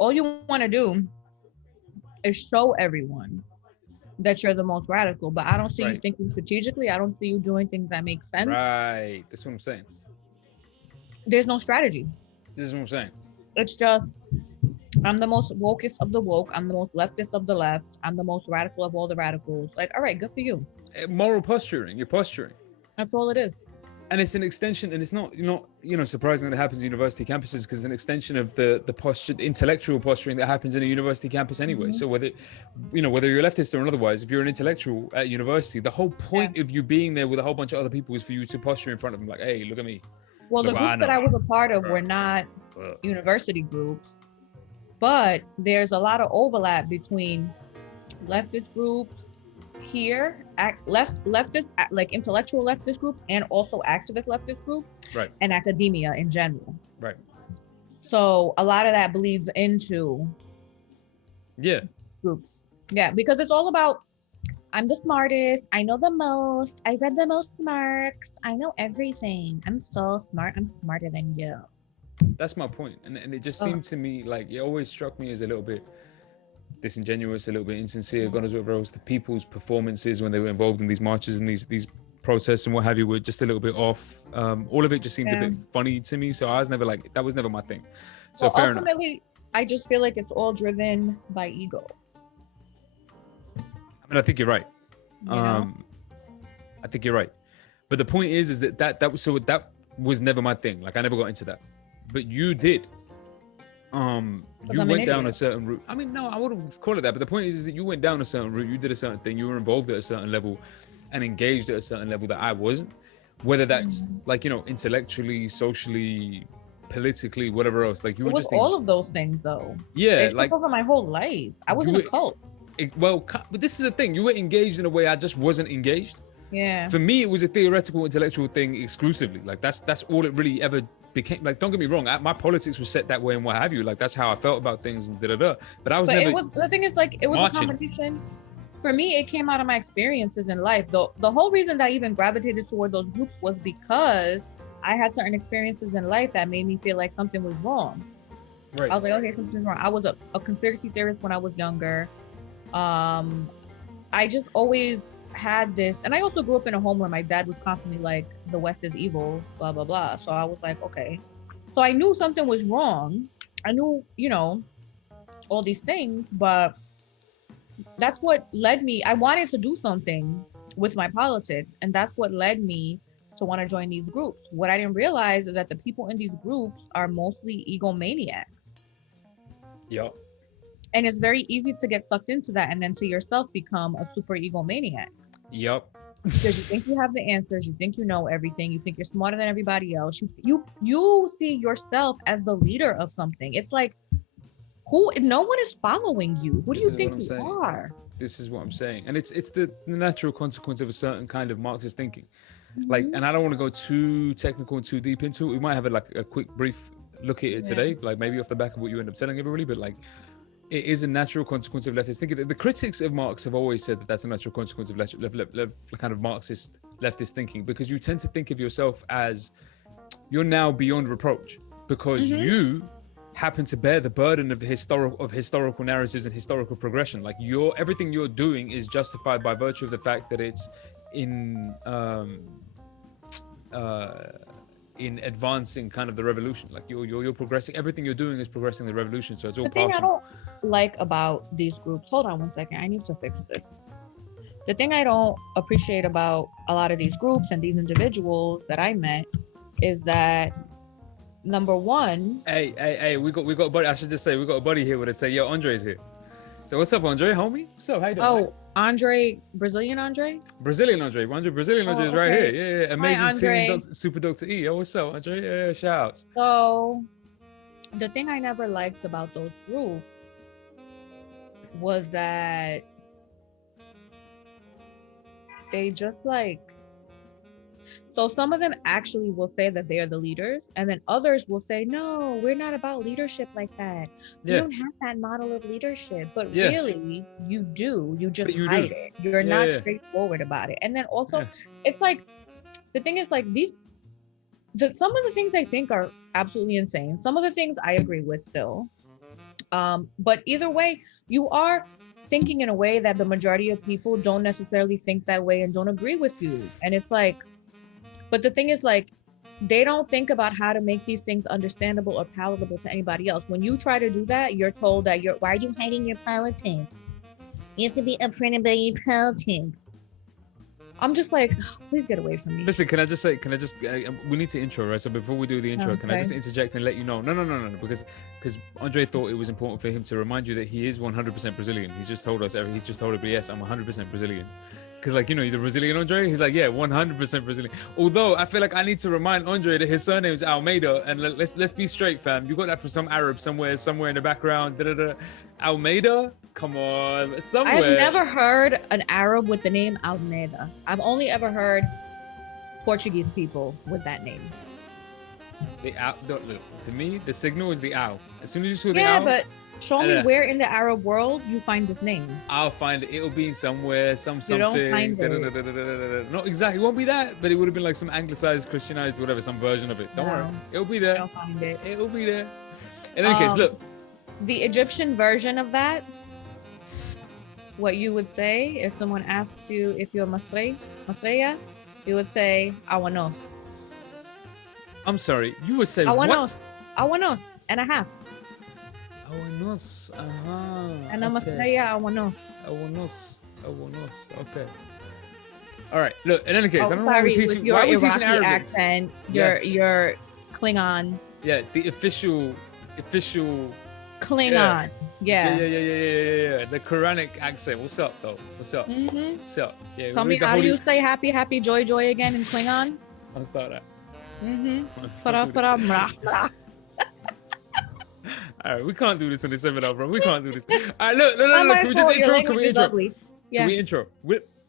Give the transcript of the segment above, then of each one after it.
all you want to do is show everyone that you're the most radical. But I don't see you Right. thinking strategically. I don't see you doing things that make sense. Right. That's what I'm saying. There's no strategy. This is what I'm saying. It's just I'm the most wokest of the woke. I'm the most leftist of the left. I'm the most radical of all the radicals. Like, all right, good for you. Moral posturing. You're posturing. That's all it is. And it's an extension, and it's not surprising that it happens at university campuses because it's an extension of the posture, intellectual posturing that happens in a university campus anyway. Mm-hmm. So whether you're leftist or otherwise, if you're an intellectual at university, the whole Yeah. point of you being there with a whole bunch of other people is for you to posture in front of them, like, hey, look at me, Well, the look what I groups that know. I was a part of were not university groups, but there's a lot of overlap between leftist groups here, leftist like intellectual leftist groups, and also activist leftist groups, Right, and academia in general. right, So a lot of that bleeds into yeah. groups. Yeah, because it's all about I'm the smartest, I know the most, I read the most marks, I know everything. I'm so smart, I'm smarter than you. That's my point, and it just Ugh. seemed to me like it always struck me as a little bit disingenuous, a little bit insincere. God knows what else. The people's performances when they were involved in these marches and these protests and what have you were just a little bit off. All of it just seemed a Yeah. bit funny to me. So I was never like that was never my thing. So Well, fair enough. ultimately, I just feel like it's all driven by ego. I mean, I think you're right. You know, I think you're right. But the point is that was never my thing. Like I never got into that. But you did. because You I'm an went down a idiot. certain route. I mean, no, I wouldn't call it that. But the point is that you went down a certain route. You did a certain thing. You were involved at a certain level, and engaged at a certain level that I wasn't. Whether that's Mhm. like intellectually, socially, politically, whatever else. Like you It were was just all of those things, though. yeah, It took like over my whole life. I was you in a were. cult. But this is the thing. You were engaged in a way I just wasn't engaged. Yeah. For me, it was a theoretical, intellectual thing exclusively. Like that's all it really ever became. Like, don't get me wrong, my politics was set that way and what have you. Like that's how I felt about things and da da da. But I was But it never was the thing is like it was a marching. combination. For me, it came out of my experiences in life. The whole reason that I even gravitated toward those groups was because I had certain experiences in life that made me feel like something was wrong. Right. I was like, okay, something's wrong. I was a conspiracy theorist when I was younger. Um, I just always had this, and I also grew up in a home where my dad was constantly like, the West is evil, blah, blah, blah. So I was like, okay. So I knew something was wrong. I knew, all these things, but that's what led me. I wanted to do something with my politics, and that's what led me to want to join these groups. What I didn't realize is that the people in these groups are mostly egomaniacs. Yup. And it's very easy to get sucked into that and then to yourself become a super egomaniac. Yup. Because you think you have the answers, you think you know everything, you think you're smarter than everybody else. You see yourself as the leader of something. It's like no one is following you. Who do This you is what think I'm you saying. are? This is what I'm saying, and it's the natural consequence of a certain kind of Marxist thinking. Like, Mhm. and I don't want to go too technical and too deep into it. We might have a quick brief look at it Yeah. today, like maybe off the back of what you end up telling everybody, but like it is a natural consequence of leftist thinking. The critics of Marx have always said that that's a natural consequence of kind of Marxist leftist thinking, because you tend to think of yourself as you're now beyond reproach because Mhm. you happen to bear the burden of the historical narratives and historical progression. Like everything you're doing is justified by virtue of the fact that it's in uh, in advancing kind of the revolution. Like you're progressing. Everything you're doing is progressing the revolution. So it's all The thing I passing. don't like about these groups, hold on one second, I need to fix this. The thing I don't appreciate about a lot of these groups and these individuals that I met is that number one, Hey, we got a buddy. I should just say we got a buddy here with us. Say, yo, Andre's here. So what's up, Andre, homie? What's up? How you doing? oh, Andre, Brazilian Andre? Brazilian Andre. Brazilian Andre is Oh, right okay. here. Yeah. Hi, Amazing team, Andre. Super Doctor E. Yo, what's up, Andre? Yeah, shout outs. So, the thing I never liked about those groups was that they just like, so some of them actually will say that they are the leaders, and then others will say, no, we're not about leadership like that. We Yeah, don't have that model of leadership. But yeah, really, you do. You just but you hide do. it. You're not Yeah, straightforward about it. And then also, yeah, it's like, the thing is like some of the things I think are absolutely insane. Some of the things I agree with still. But either way, you are thinking in a way that the majority of people don't necessarily think that way and don't agree with you. And it's like, but the thing is, like, they don't think about how to make these things understandable or palatable to anybody else. When you try to do that, you're told that why are you hiding your politics? You have to be upfront about your politics. I'm just like, please get away from me. Listen, can I just we need to intro, right? So before we do the intro, can I just interject and let you know? No, because Andre thought it was important for him to remind you that he is 100% Brazilian. He's just told everybody, yes, I'm 100% Brazilian. Because, like, you know, the Brazilian Andre, he's like, yeah, 100% Brazilian. Although I feel like I need to remind Andre that his surname is Almeida, and let's be straight, fam. You got that from some Arab somewhere in the background. Almeida, come on, somewhere. I've never heard an Arab with the name Almeida. I've only ever heard Portuguese people with that name. Look, to me, the signal is the owl. As soon as you saw the owl. Yeah, but show me where in the Arab world you find this name. I'll find it. It'll be somewhere, something. You don't find it. Not exactly. It won't be that, but it would have been like some anglicized, Christianized, whatever, some version of it. Don't worry. It'll be there. I don't find it. It'll be there. In any case, look. The Egyptian version of that, what you would say if someone asks you if you're Masreya, you would say, Awanos. I'm sorry. You would say Awanos. what? Awanos and a half. Awanos. And a Masreya, Awanos. Awanos. Okay. All right. Look, in any case, I don't know why we're teaching. Your Iraqi accent, your Klingon. Yeah, the official Klingon. Yeah. The Quranic accent. What's up, though? What's up? Mm-hmm. What's up? Yeah. Tell me, how do you say happy, happy, joy, joy again in Klingon? I'll start that. Mm-hmm. All right, we can't do this on the seminar, bro. We can't do this. All right, look. Can we just intro? Can we intro? Yeah. Can we intro?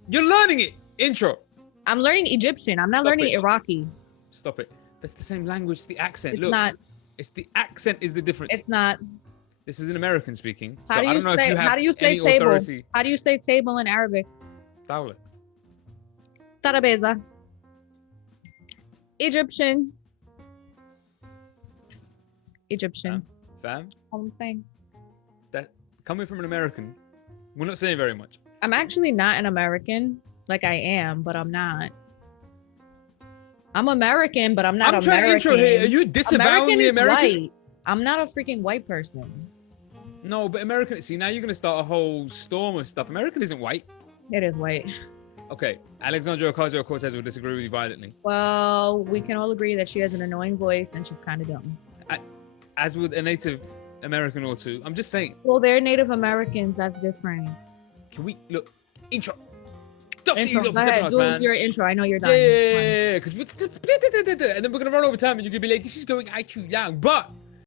You're learning it. Intro. I'm learning Egyptian. I'm not learning Iraqi. Stop it. That's the same language. It's the accent. It's Look, not. It's the accent is the difference. It's not. This is an American speaking. So How do you I don't know say? if you have How do you say any table? authority. How do you say table in Arabic? Tawla. Tarabeza. Egyptian. Fam? All I'm saying. That coming from an American, we're not saying very much. I'm actually not an American. Like I am, but I'm not. I'm American, but I'm not American. I'm trying to intro here. Are you disavowing the American? White. I'm not a freaking white person. No, but American. See, now you're gonna start a whole storm of stuff. American isn't white. It is white. Okay, Alexandria Ocasio-Cortez will disagree with you violently. Well, we can all agree that she has an annoying voice and she's kind of dumb. As with a Native American or two. I'm just saying. Well, they're Native Americans. That's different. Can we look intro? Stop intro. Go ahead, do your intro. I know you're done. Yeah. Because and then we're gonna run over time, and you're gonna be like, "This is going too long." But